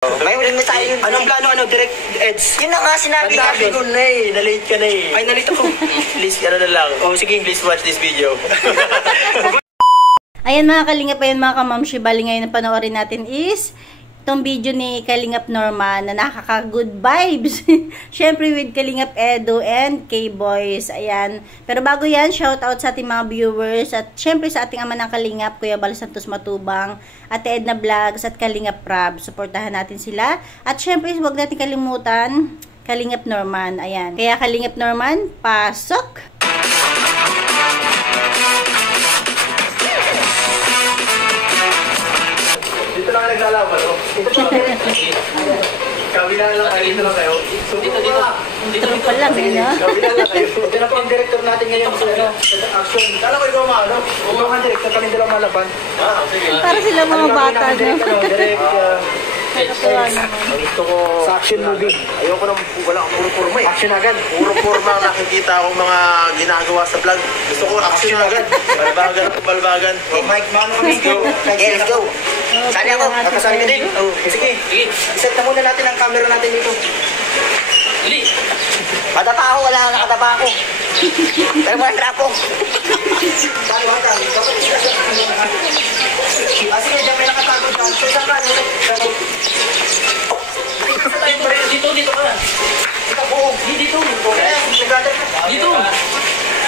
May uling na tayo yun. Anong plano, Direct Eds? Yun na nga sinabi Sabi ko na eh, na-late ka na eh. Ay, na-late ako. Please, na lang. Oh, sige, please watch this video. Ayan mga kalingap, ayan mga kamamshi, bali ngayon na panoorin natin is itong video ni Kalingap Norman na nakaka-good vibes. Syempre with Kalingap Edo and K-Boys. Ayan. Pero bago yan, shout out sa ating mga viewers at syempre sa ating ama ng Kalingap, Kuya Bal Santos Matubang, Ate Edna Vlogs at Kalingap Prab. Suportahan natin sila. At syempre, huwag natin kalimutan Kalingap Norman. Ayan. Kaya Kalingap Norman, pasok! Dito lang naglalaban, no? Kabila lang kayo, dito lang kayo. Dito pala, no? Kabila lang kayo. Ito na po ang director natin ngayon sa action. Kala ko ikaw maano? Ikaw ang director, kami nilang malaban. Sige. Para sila mga bata, no? Direct, Nakakatawa naman. gusto ko sa action movie. Ayoko nang wala akong puro forma eh. Action agad. Puro forma ang nakikita akong mga ginagawa sa vlog. Gusto ko action agad. Balbagan at balbagan. Mike, mano kami. Okay, let's go. Sali ako. Kakasali ka din? Oo. Sige. Iset na muna natin ang camera natin dito. Dali. Madapa ako, wala kang nakadapa ako. Pero walang trapo. Saan mo ka? Sige, dyan may nakatago dyan. So, saan ka? Dito ka. Ikaw po. Dito.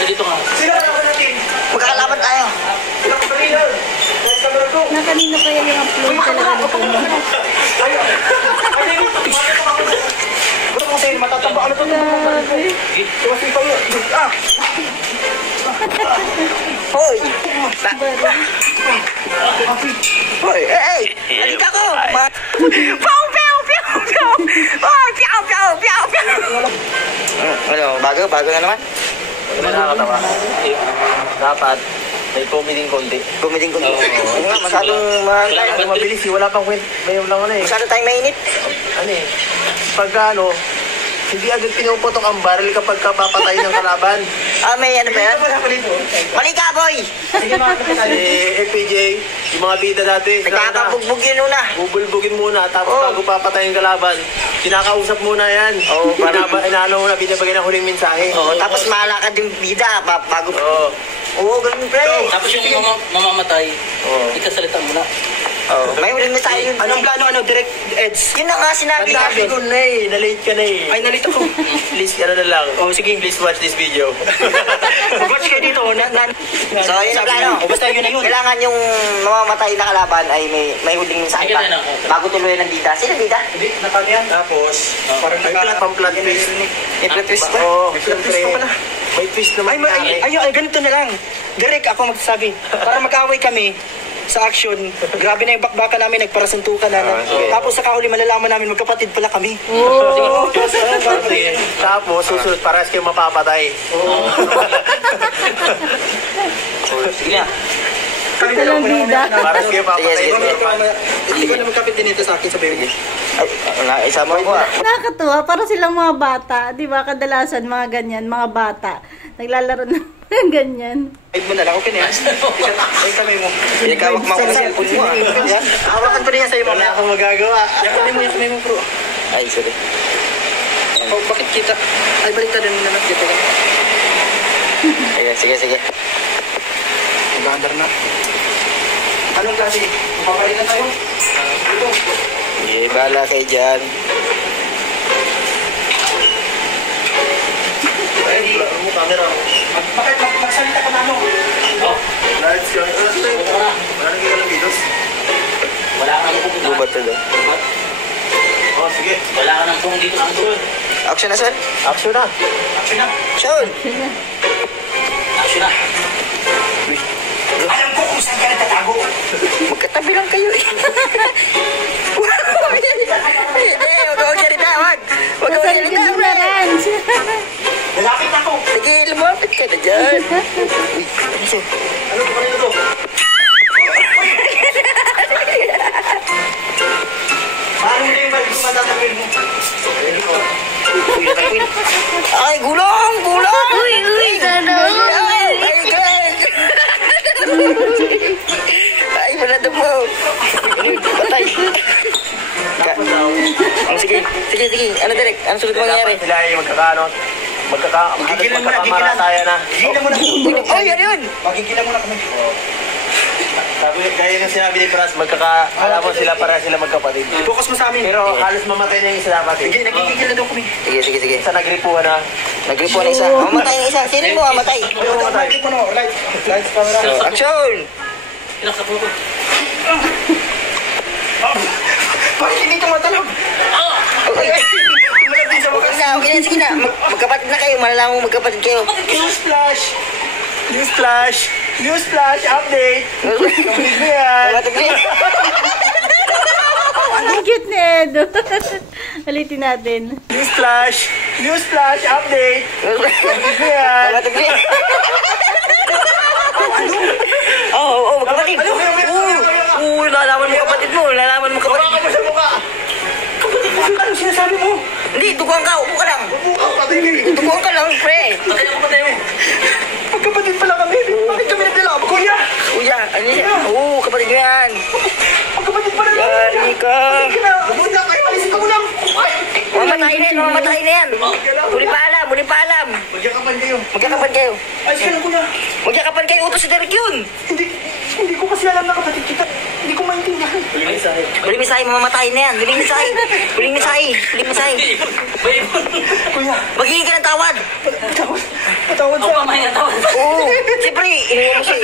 Dito ka. Sino ka natin? Magkakalaban tayo. Ilang ka rin lang. Na kanino kaya yung upload talaga dito? Gusto kong sa'yo, matataba. Ano ito? Kasi pa yun. Hoy! Hoy! Hey! Halika ko! Piaw! Piaw! Piaw! Piaw! Oh! Piaw! Piaw! Piaw! Piaw! Ano? Bago na naman? Wala nakakatawa. Dapat, may pumiding konti. Bumiding ko dito. Oo nga, masyadong Kaya mabilis eh. Wala pang kwent. Mayroon lang ano eh. masyado tayong mainit. Ano eh. Pagka ano, hindi agad pinuputok ang baril kapag kapapatay ng kalaban. May ano ba yan? Mali ka, boy! FPJ, yung mga bida dati. Nagkakabugbog yun una. Bubulbugin muna, tapos bago papatay ang kalaban, kinakausap muna yan. Oo, Inaano muna, binibigay ng huling mensahe. Oo, tapos malakad yung bida bago. Oo, ganun pre. Tapos yung mamamatay, ikasalita mo na. Oo, may uling na tayo yun. Anong plano, Direct Eds? Yun na nga sinabi Sabi ko na eh, na-late ka na eh. Ay, na-late ako. Please, na lang. Oh, sige, please watch this video. Watch kayo dito. So, yun ang plano. Basta yun na yun. Kailangan yung mamamatay na kalaban ay may huling sa ipa. Bago tuloy ng bida. Sino bida? Hindi, nakano yan. Tapos, parang pang-plot twist. May plot twist ba? Oo, may plot twist pa pala. May twist naman. Ay, ganito na lang. Direct ako magsasabi. Para mag-away kami sa action, grabe na yung bakbaka namin, nagparasuntukan na. Tapos sa kahuli, malalaman namin, magkapatid pala kami. Tapos, susunod, parehas kayo mapapatay. Sige na. Talang bida. Parehas kayo mapapatay. Hindi ko na magkapit din ito sa akin sa baby. Isama ko ah. Nakakatuwa, para silang mga bata. Di ba? Kadalasan, mga ganyan, mga bata. Naglalaro na ganyan. Ay mo na lang, okay na yan. Ay kamay mo. Hindi ka wag makuha sa cellphone mo ah. Hawakan pa rin yan sa'yo, wala akong magagawa. Kamay mo, bro. Ay, sorry. Oh, bakit kita? Ay, balik tayo na lang dito. Ayan, sige. Mag-under na. Anong klase? Mapapalit na tayo? Dito. Hindi, bahala kayo dyan. Ay, mo camera. Bakit magsalita ka na ano? Lights ka. Wala nang gagalang videos. Wala ka nang pupunta. Gubat to doon. Oh, sige. Wala ka nang pong dito sa doon. Action na, sir. Action na. Action na. Action! Action na. Alam ko kung saan ka nagtatago. Magkatabi lang kayo eh. Hindi, wag salita, wag. Wag salita, Sasaligin na rin. Lalapit ako. Sige, lumapit ka na dyan. Uy, Ano ko kanina to? Paano na yung matatagin mo? ay, gulong! Uy, sana. Ay, God! Ay, wala Sigurado po. Patay. Sige. Ano direct? Ano sunod mangyayari? Sila ay magkakamaratayan na. Gigilan mo na. Ay, ano yun? Magigilan mo na kami. Sabi, gaya ng sinabi ni Pras, alam mo sila para sila magkapatid. Focus mo sa amin. Pero halos mamatay na yung isa dapat eh. Hindi, nagigigil na daw kami. Sige. Isa nagripuhan na. Nagripuan na isa. Mamatay ang isa. Sino mo mamatay? Light mo no. Lights, camera. So, action! Pinaksa po ko. Bakit hindi tumatalab? Malapit sa wakas. Sige na. Magkapatid na kayo. Malalaman mo magkapatid kayo. Newsflash update. Kapatid mo yan. Kapatid kayo. Ang cute ni Edo. Ulitin natin. Newsflash update. Kapatid mo yan. Kapatid kayo. Oo, magkapatid. Oo, lalaman mo kapatid mo. Lalaman mo kapatid mo. Baka mo sa mukha. Anong sinasabi mo? Hindi, tuguan ka. Upo ka lang. Patay ka eh. Tuguan ka lang, pre. Patay mo. Magkapatid pala kami. Bakit kami naglalabas? Kuya! Kuya, ano yan? Oo, kapatid mo yan. Magkapatid pala namin. Yari ka. Huwag na kayo. Alisin ka mo lang. Mamamatay na yan. Muli pa alam. Magkakapan kayo. Magkakapan kayo. Ayos ka lang, kuya. Magkakapan kayo. Utos si Derek yun. Hindi ko kasi alam na kapatid kita. Hindi ko maintindihan. Huling mensahe, mamamatay na yan. Huling mensahe. Kuya, Magiging ka ng tawad. patawad Ako sa... pa mahinga tawad. Oo. Siyempre, iniwan mo siya.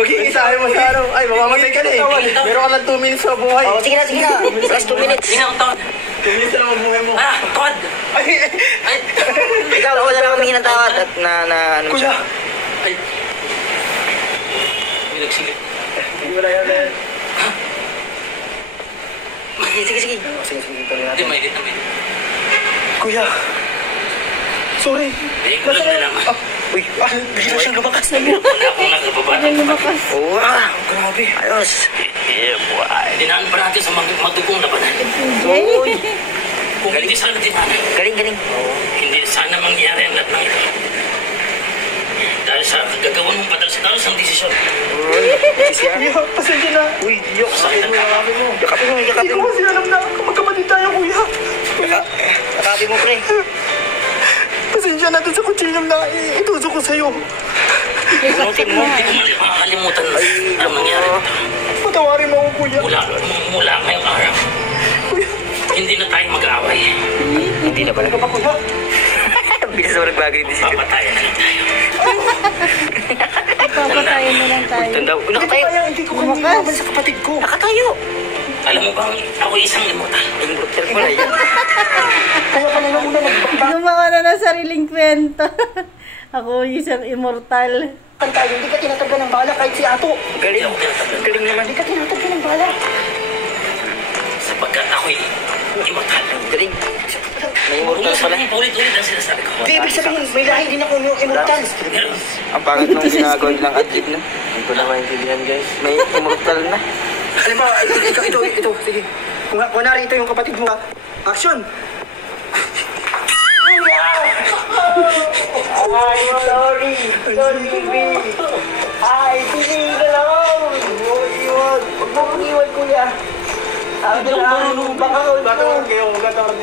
Mag-iisahin mo sa ano. Ay, mamamatay ka na eh. Meron ka lang 2 minutes sa buhay. Oh, sige na. Last 2 minutes. Hinga akong tawad. 2 minutes na mabuhay mo. Tawad. Ay. Ikaw, wala lang humingi ng tawad. At ano mo Kuya, siya. Ay. May nagsigit. Hindi wala yan. Sige. Hindi, may edit na may edit. kuya. Sorry. Hindi, kulang na lang. Uy, bigla siyang lumakas. Wala akong nakababa. Ang lumakas. Oo. Grabe. Ayos. Dinaan pa natin sa madugong labanan. Uy. Kung hindi sana dinaan, Galing. hindi sana mangyari ang lahat ng ito. Dahil sa gagawin mong padalos ang desisyon. Kuya, pasensya na. Uy, yok. Sakit ang kakapin mo. Hindi ko kasi alam na magkapatid tayo, kuya. Kakabi mo, pre. Pasensya natin sa kutsilong na itusok ko sa'yo. Bunutin mo. Hindi ko makakalimutan ang mangyari ito. Patawarin mo ako, kuya. Mula ngayong araw, hindi na tayo mag-aaway. Hindi na pala. Ano ba, kuya? Bilis mo nagbago yung decision. Papatayan na lang tayo. Papatayin na lang tayo. Tanda, Hindi ko nakatayo. kaya, hindi ko kaya lumaban sa kapatid ko. Nakatayo. Alam mo bang ako isang immortal? Immortal pala yan. Kaya ka na lang muna nagbakbakan Gumawa na ng sariling kwento. Ako isang immortal. tayo. Hindi ka tinatagyan ng bala kahit si Ato. Galing. Galing naman. Hindi ka tinatagyan ng bala. Sapagkat ako'y immortal. Galing. May immortal pala. Ulit-ulit ang sinasabi ko. Di, ibig sabihin, may lahi din ako yung immortal. Pero, Ang pangit nung ginagawa nilang adlib na. Hindi ko na maintindihan guys. May immortal na. Alam mo, ito, sige. Kunwari ito yung kapatid mo. Action! Ay, sorry, baby. Ay, pili ka lang. Huwag mo iwan, kuya. Gagawin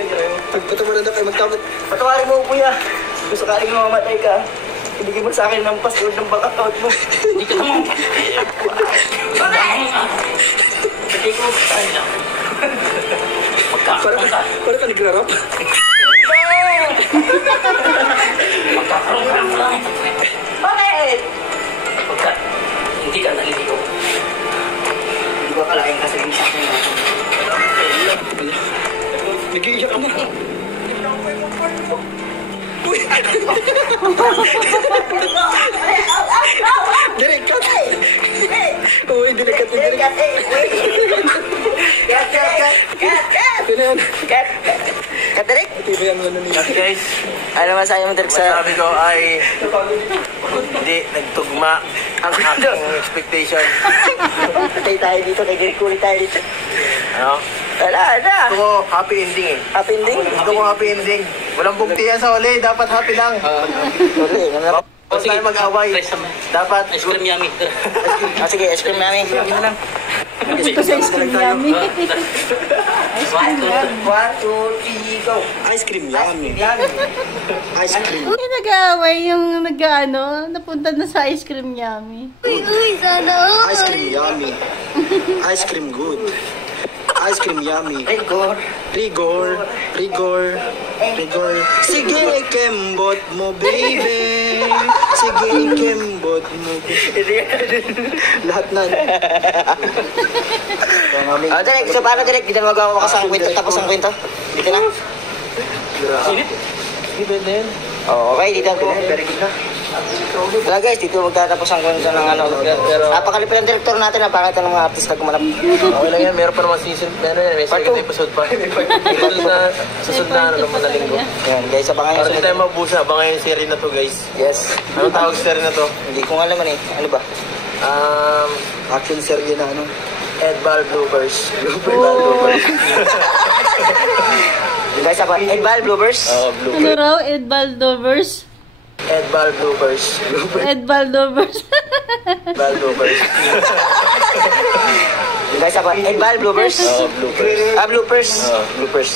kayo. Patawarin na kayo, magtawad. Patawarin mo, kuya. Kung sakaling mamamatay ka, ibigay mo sa akin ng password ng bank account mo. hindi ka naman. Hindi ko. Magkakaroon ka. Para ka nagrarap. Magkakaroon ka ng langit at lupa. Bakit? Pagkat hindi ka naliligaw. Hindi ko akalain kasi yung sa akin. Nag-iiyak na. Uy! Direk, cut! Uy, direk, cut! Direk, cut! Ito na yan. Katerek? Ito na yan, ano niya. Guys, Ano masabi mo, Derek, sa... masabi ko ay hindi nagtugma ang aking expectation. Patay tayo dito, nag-record tayo dito. Ano? Wala na. Gusto ko happy ending eh. Happy ending. Gusto ko happy ending. Walang bugtihan sa huli. Dapat happy lang. Sorry, nga. Huwag tayo mag-away. Try sa Dapat ice cream yummy. Sige, ice cream namin. Yun lang. Gusto sa ice cream yummy. Ice cream yummy. 1, 2, 3, go. Ice cream yummy. Ice cream. Yung nag-aaway, yung napunta na sa ice cream yummy. Ice cream yummy. Ice cream good. Ice cream yummy. Rigor. Sige, kembot mo, baby. Sige, kembot mo, baby. Lahat na. Direk, so paano direk? Dito na magawa ka sa kwento, tapos ang kwento? Dito na? Okay, dito po. Wala guys, dito magtatapos ang kwento ng napakalipin ang direktor natin, napakita ng mga artista gumanap. Okay lang yan, meron pa naman season, may second episode pa. Ito na susunod na naman na linggo. Yan guys, abangan nyo. Para di tayo mabusa, abangan yung serie na to guys. Yes. Anong tawag sa serie na to? Hindi ko alam eh. Ano ba? Action serye na ano. Edbal Bloopers. Guys, apa? Edbal Bloopers? Oo, Ano Bloopers. raw? Edbal Dovers? Edbal Bloopers. Edbal Dovers. Edbal Bloopers. Guys, apa? Edbal Bloopers? Oo, Bloopers. Bloopers? Bloopers.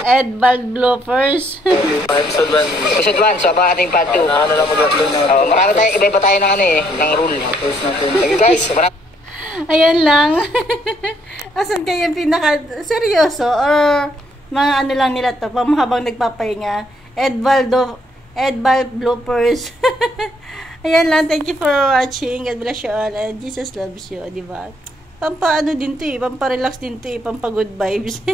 Edbal Bloopers. Episode 1. Episode 1, so abangan natin yung part 2. Ano lang mag-upload na. Marami tayo, iba-iba tayo ng ng rule. Okay guys, marami. Ayan lang. Asan kayo yung seryoso? Or mga lang nila to, habang nagpapahinga. Edbal Bloopers. Ayan lang, thank you for watching. God bless you all and Jesus loves you, di ba? Pampaano din to eh, pamparelax din to eh, pampa good vibes.